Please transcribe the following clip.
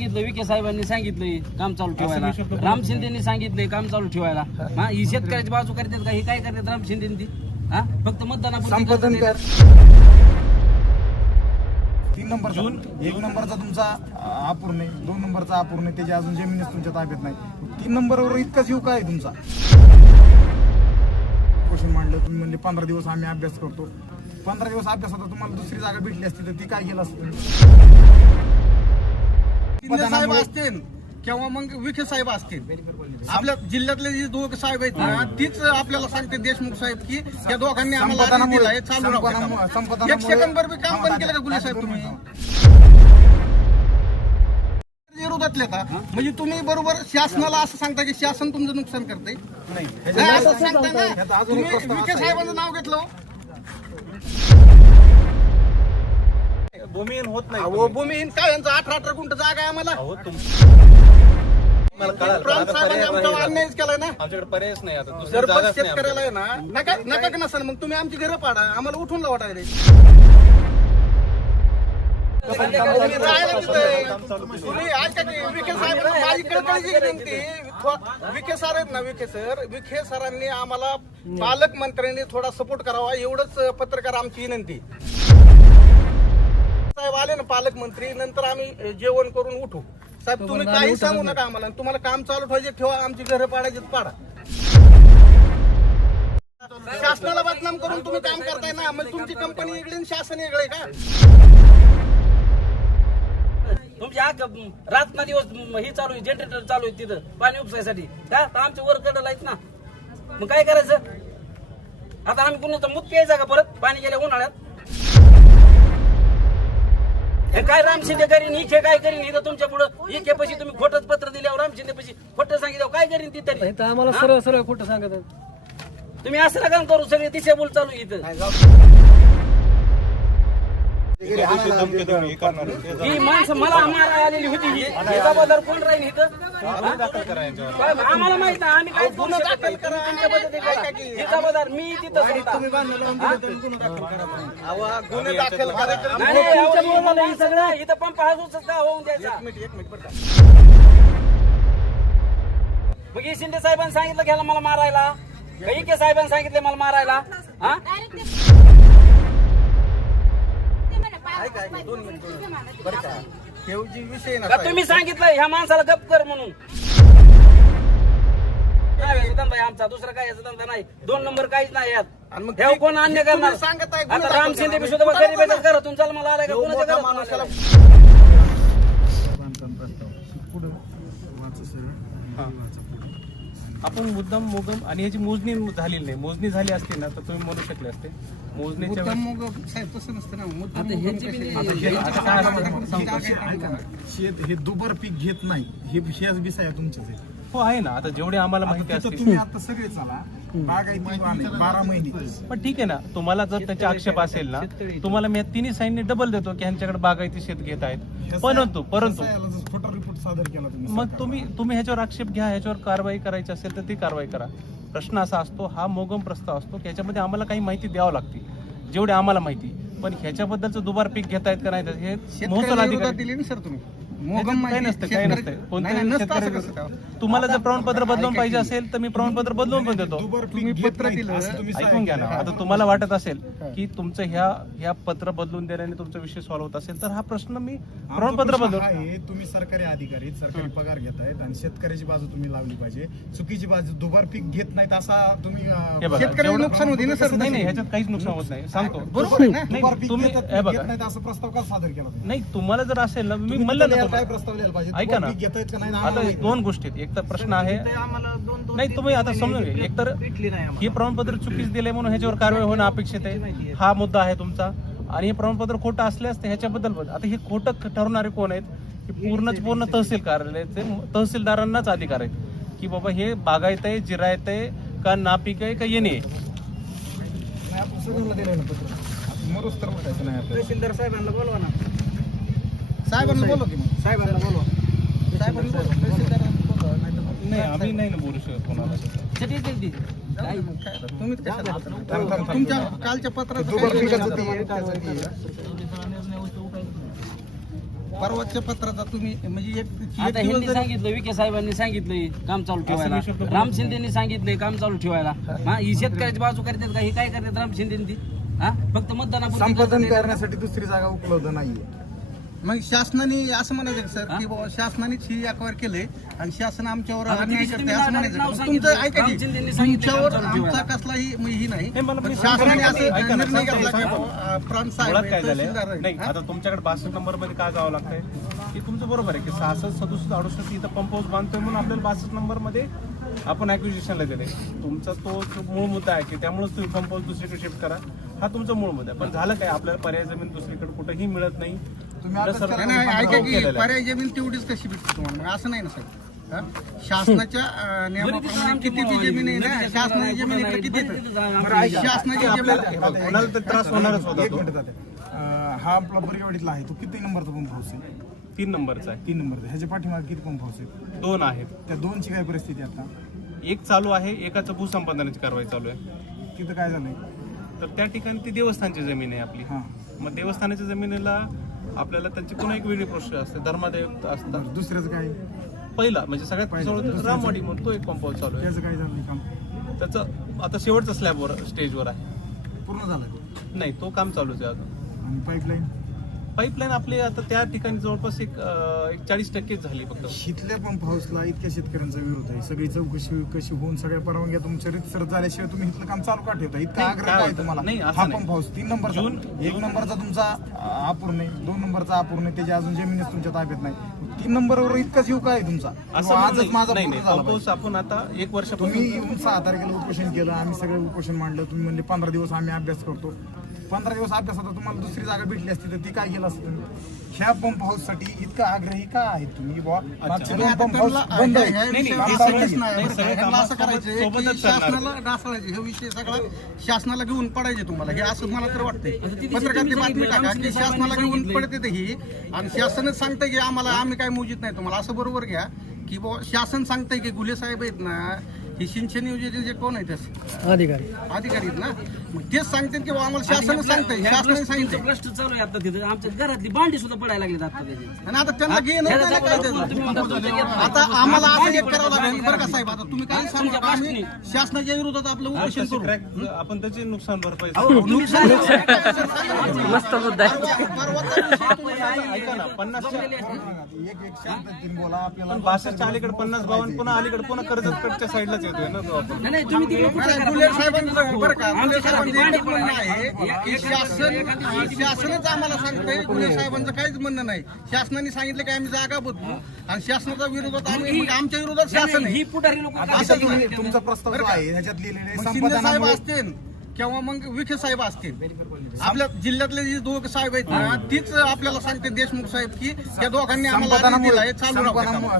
सांगितलं विखे साहेबांनी सांगितलंय काम चालू ठेवायला. राम शिंदेनी सांगितलंय काम चालू ठेवायला. हा ही शेतकऱ्याची बाजू करतात का? हे काय करतात राम शिंदे ती? हा फक्त मतदानापुरती. तीन नंबर जून? एक नंबरचा तुमचा अपूर्ण आहे. दोन नंबरचा अपूर्ण आहे. त्याची अजून जमिनीच तुमच्या ताब्यात नाही. तीन नंबरवर इतकाच येऊ काय तुमचा? क्वेश्चन मांडलं तुम्ही म्हणले पंधरा दिवस आम्ही अभ्यास करतो. पंधरा दिवस अभ्यास होता तुम्हाला दुसरी जागा भेटली असती तर ती काय केलं असतं शिंदे साहेब असतील किंवा मग विखे साहेब असतील. आपल्या जिल्ह्यातले जे दोघ साहेब आहेत ना तीच आपल्याला सांगते देशमुख साहेब की त्या दोघांनी आम्हाला आदेश दिलाय चालू राहू संपादनामुळे- एक सेकंड बरोबर काम बंद केलं का गुले साहेब तुम्ही? विरोधातले का? म्हणजे तुम्ही बरोबर शासनाला असं सांगता की शासन तुमचं नुकसान करते नाही असं सांगता ना. तुम्ही विखे. साहेबांचं नाव घेतलं भूमिहीन होत नाही अहो भूमिहीन काय? यांचं अठरा अठरा गुंठ जागा आहे आम्हाला. अहो, तुम- मला कळालं, पण प्रांत आता साहेबांनी पर्याय आमचा नाही. अन्यायच केलाय ना? आमच्याकडे पर्यायच नाही आता. दुसरी जर बस जागाच नाही शेतकऱ्याला आहे आमच्याकडे. ना नका नका का नसाल मग तुम्ही आमची घरं पाडा. आम्हाला उठून माझी कळकळीची विनंती थो- विखे सर आहेत ना विखे सर विखे सरांनी आम्हाला पालकमंत्र्यांनी थोडा सपोर्ट करावा एवढंच पत्रकार आमची विनंती. साहेब आले ना पालकमंत्री नंतर आम्ही जेवण करून उठू. साहेब तुम्ही काही सांगू नका आम्हाला. तुम्हाला काम चालू ठेवायचे ठेवा. आमची घरं पाडायची पाडा. शासनाला बदनाम करून तुम्ही काम करताय ना. मग तुमची कंपनी वेगळी आणि शासन वेगळे का? तुमची आग रात ना दिवस हे चालू आहे जनरेटर चालू आहे तिथं पाणी उपसायसाठी. का? तर आमचे वर कडल आहेत ना. मग काय करायचं? आता आम्ही कुणाचा मुत प्यायचा का परत? पाणी गेल्या उन्हाळ्यात? हे काय राम शिंदे करीन इथे काय करीन? इथं तुमच्या पुढं इथे पशी तुम्ही खोटच पत्र दिल्यावर राम शिंदे पशी खोटं सांगितल्यावर काय करीन ती तरी? आम्हाला सरळ सरळ खोटं सांगत. तुम्ही असं नका करू सगळे दिशाभूल चालू आहे इथं पैसे हे माणसं मला मारा आलेली होती ही जबाबदार कोण राहील इथं? आम्हाला माहीत नाही आम्ही काय गुन्हा दाखल करा. तुमच्या पद्धतीने करा. ही जबाबदार मी तिथं गुन्हे दाखल करायचे हे सगळं इथं पंप का होऊन द्यायचा. एक मिनिट बरं का. मग हे शिंदे साहेबांनी सांगितलं घ्यायला मला मारायला? का इके साहेबांनी सांगितले मला मारायला? हा? ठेव जी विषय ना का तुम्ही सांगितलं ह्या माणसाला गप कर म्हणून? काय धंदा आहे आमचा? दुसरा काय याचा धंदा नाही दोन नंबर काहीच नाही यात. आणि मग कोण अन्य तुम्ही करणार? सांगत आहे, गुन्हा आता राम दाखल शिंदे करा. बी सुद्धा मला आलाय का? कुणाच्या मोठा घरातून माणूस आलाय? आपण मुद्दाम मोगम आणि याची मोजणी झालेली नाही. मोजणी झाली असती ना तर तुम्ही म्हणू शकले असते. मोजणीच्या वेळेस- आता बी- आता हे- आता काय असतं सांगतो. शेत हे दुबर पीक घेत नाही. हे बिसाया तुमचेच आहे हो आहे ना. आता जेवढे आम्हाला माहिती तिथं असते तुम्ही आता सगळे चला. बागायती वाहन आहे, बारा महिने. पण ठीक आहे ना तुम्हाला जर त्याचे आक्षेप असेल ना तुम्हाला मी तिन्ही साईनने डबल देतो की ह्यांच्याकडे बागायती शेत घेत आहेत. परंतु परंतु खोटा रिपोर्ट सादर केला तुम्ही मग तुम्ही तुम्ही ह्याच्यावर आक्षेप घ्या ह्याच्यावर कारवाई करायची असेल तर ती कारवाई करा. प्रश्न असा असतो हा मोगम प्रस्ताव असतो की ह्याच्यामध्ये आम्हाला काही माहिती द्यावं लागते. जेवढी आम्हाला माहिती. पण ह्याच्याबद्दलचं दुबार पीक घेतायत का नाही हे महसूल शेतकऱ्याला विरोधात अधिकारी दिली ना सर तुम्ही. मोगम काही नसतं काही नसतं. कोणत्याही शेतकरी? तुम्हाला जर प्रमाणपत्र बदलून पाहिजे असेल तर मी प्रमाणपत्र बदलून पण देतो. तुम्ही पत्र दिलं, ऐकून घ्या ना. आता तुम्हाला वाटत असेल की तुमचं ह्या ह्या पत्र बदलून देण्याने तुमचा विषय सॉल्व्ह होत असेल तर हा प्रश्न मी प्रमाणपत्र प्रश्न बदल आहे तुम्ही सरकारी अधिकारी सरकारी पगार घेत आहेत आणि शेतकऱ्याची बाजू तुम्ही लावली पाहिजे. चुकीची बाजू दुबार पीक घेत नाहीत असा तुम्ही शेतकऱ्याला नुकसान होते ना सर. नाही नाही ह्याच्यात काहीच नुकसान होत नाही. सांगतो. बरोबर तुम्ही असं प्रस्ताव का सादर केला? नाही तुम्हाला जर असेल ना मी म्हणलं ना काय तुम्हाला प्रस्ताव लिहायला पाहिजे? ऐका ना. पीक घेतायत का नाही? आता आम्हाला माहिती दोन गोष्टी आहेत. एक तर प्रश्न आहे नाही तुम्ही आता समजून घ्या. एक तर हे प्रमाणपत्र चुकीच दिले म्हणून ह्याच्यावर कारवाई होणं अपेक्षित आहे. हा मुद्दा आहे तुमचा. आणि हे प्रमाणपत्र खोटं असल्यास तर ह्याच्याबद्दल पण- आता हे खोटं ठरवणारे कोण आहेत? हे पूर्णच पूर्ण तहसील कार्यालयाचे तहसीलदारांनाच अधिकार आहेत. की बाबा हे बागायत आहे जिरायत आहे का नापीक आहे का येणे आहे? नाही, आपण सगळ्यांना दिलंय ना पत्र. आपण मरूच तर उठायचं नाही आपल्याला. तहसीलदार साहेबांना बोलवा ना. साहेबांना बोलवा की मग. साहेबांना बोलवा. साहेबांना बोलवा. तहसीलदारांना बोलवा. नाही तर मग नाही आम्ही नाही ना बोलू शकत कोणाला. शेती दिली ती. काय? तुम्ही कशाला थांब, थांब, थांब. तुमच्या कालच्या पत्रात. परवाच्या पत्राचा तुम्ही म्हणजे एक एक आता दिवस ह्यांनी जरी- सांगितलं विखे साहेबांनी सांगितलंय काम चालू ठेवायला. मी शब्द राम शिंदेनी सांगितलंय काम चालू ठेवायला. हा ही शेतकऱ्याची बाजू करतात का? हे काय करतात राम शिंदे ती हा फक्त मतदानापुरती संपादन. करण्यासाठी दुसरी जागा उपलब्ध नाहीये. मग शासनाने असं म्हणायचं का सर की बाबा शासनानेच ही अक्वायर केले आणि शासन आमच्यावर आता अन्याय करते तुम्ही असं म्हणायचं का? मग सांगितलं. तुमचं ऐका की रामचंद्रांनी सांगितलं तुमच्यावर आमचा. कसलाही म- ही नाही मला पण मी शासनाने असं ना, निर्णय सांगतो, घेतला की सांगतो. बाबा, प्रांत साहेब मुळात आहे, काय झालंय तहसीलदार आहे. नाही हा? आता तुमच्याकडे बासष्ट नंबरमध्ये काय जावं लागतंय की तुमचं बरोबर आहे की सहासष्ट सदुसष्ट अडुसष्ट इथं पंप हाऊस बांधतोय म्हणून आपल्याला बासष्ट नंबरमध्ये आपण ऍक्विजिशनला दिले तुमचा तो जो मूळ मुद्दा आहे की त्यामुळेच तुम्ही पंप हाऊस दुसरीकडे शिफ्ट करा हा तुमचा मूळ मुद्दा आहे पण झालं काय आपल्याला पर्याय जमीन दुसरीकडे कुठेही मिळत नाही नाही, नाही, ऐका की केलेलं आहे. पर्याय जमीन तेवढीच कशी भेटते तुम्हाला? मग असं नाही ना सर. हा? शासनाच्या अं, नियमाप्रमाणे किती ती जमीन आहे ना शासनाची जमीन इकडे किती येतं? शासनाची जमीन आपल्याला कोणाला तर त्रास होणारच होता एक तो. मिनिट जाते. अं, हा आपला परिवाडीतला आहे तो किती नंबरचा पंप हाऊस आहे? तीन नंबरचा आहे. तीन नंबरचा. ह्याच्या पाठीमागे किती पंप हाऊस आहे दोन आहेत. त्या दोनची काय परिस्थिती आता? एक चालू आहे एकाचं भूसंपादनाची कारवाई चालू आहे. तिथं काय झालंय? तर त्या ठिकाणी ती देवस्थानची जमीन आहे आपली. हा. मग देवस्थानाच्या जमिनीला आपल्याला त्यांची पुन्हा एक वेगळी प्रोसेस असते धर्मादेव असतात. दुसऱ्याचं काय? पहिला म्हणजे सगळ्यात? रामवाडी म्हणून तो एक कंपाऊंड चालू आहे. त्याचं काय झालं काम? त्याचं आता शेवटचं स्लॅबवर स्टेजवर आहे. पूर्ण झालं नाही तो काम चालूच आहे अजून. आणि पाईपलाईन पाईपलाईन आपली आता त्या ठिकाणी जवळपास एक एक चाळीस टक्केच झाली फक्त. शितल्या पंप हाऊसला इतक्या शेतकऱ्यांचा विरोध आहे. सगळी चौकशी कशी होऊन सगळ्या परवानग्या तुमच्या रीतसर झाल्याशिवाय तुम्ही इथलं काम चालू का ठेवता इतका नाही, आग्रह काय काय होतं? तुम्हाला? नाही, असं हा नाही. पंप हाऊस तीन नंबरचा जून- एक नंबरचा तुमचा अं, अपूर्ण आहे. दोन नंबरचा अपूर्ण आहे. त्याची अजून जमिनीच तुमच्या ताब्यात नाही. तीन नंबरवर इतकाच येऊ काय तुमचा? असं म्हणून आजच माझा नाही पूर्ण नाही. झाला पंप पाहिजे. हाऊस आपण आता एक वर्षापासून तुम्ही येऊन सहा तारखेला उपोषण केलं. आम्ही सगळं उपोषण मांडलं. तुम्ही म्हणले पंधरा दिवस आम्ही अभ्यास करतो. पंधरा दिवस अभ्यास होता तुम्हाला दुसरी जागा भेटली असती तर ती काय केलं असतं ह्या पंप हाऊससाठी इतका आग्रही का आहेत तुम्ही? पंप हाऊस बंद हे असं कामासोबत- करायचं. शासनाला डासाळायचे हे विषय सगळा शासनाला घेऊन पडायचे तुम्हाला. हे असं मला तर वाटतंय. तुम्ही बातमी टाका की शासनाला घेऊन. पडते ही. आणि शासनच सांगतंय की आम्हाला आम्ही काय मोजित नाही तुम्हाला. असं बरोबर घ्या. की बुवा शासन सांगतंय की गुले साहेब आहेत ना हे सिंचन योजनेचे कोण आहेत? अधिकारी. अधिकारी आहेत ना? तेच सांगतात की आम्हाला शासन सांगतंय. शासनाने सांगितलंय प्रश्न चालू आहे आता तिथे. आमच्या घरातली भांडी सुद्धा पडायला लागली आता त्याची. आणि आता त्यांना काय त्याचं? घेत आता आम्हाला असं एक करावं लागेल. बरं का साहेब आता तुम्ही काही सांगू? नका आम्ही शासनाच्या विरोधात आपलं उपोषण करू. आपण त्याचे नुकसान भरपाई मस्त मुद्दा परवाचा विषय तुम्ही ऐका ना पन्नासच्या एक एक शब्द तीन बोला. आपल्याला पण बासष्टच्या अलीकडे पन्नास बावन्न पुन्हा अलीकडे पुन्हा कर्जतकडच्या साईडलाच येतोय ना तो आपण. नाही नाही तुम्ही तिकडे कुठं नाही, करा, आमच्या एकच म्हणणं आहे की शासन शासनच आम्हाला सांगतंय. गुले साहेबांचं काहीच म्हणणं नाही. शासनाने सांगितलं की आम्ही जागा बदलू. आणि शासनाच्या विरोधात आम्ही मग आमच्या विरोधात शासन आहे. ही पुढारी लोक तुमचा प्रस्ताव जो आहे ह्याच्यात लिहिलेले मग शिंदे साहेब संपादनामुळे असतील किंवा मग विखे साहेब असतील. आपल्या जिल्ह्यातले जे दोघ साहेब आहेत ना तीच आपल्याला सांगते देशमुख साहेब की त्या दोघांनी आम्हाला आदेश संपादनामुळे दिलाय चालू राहू द्या. काम. संपादनामुळे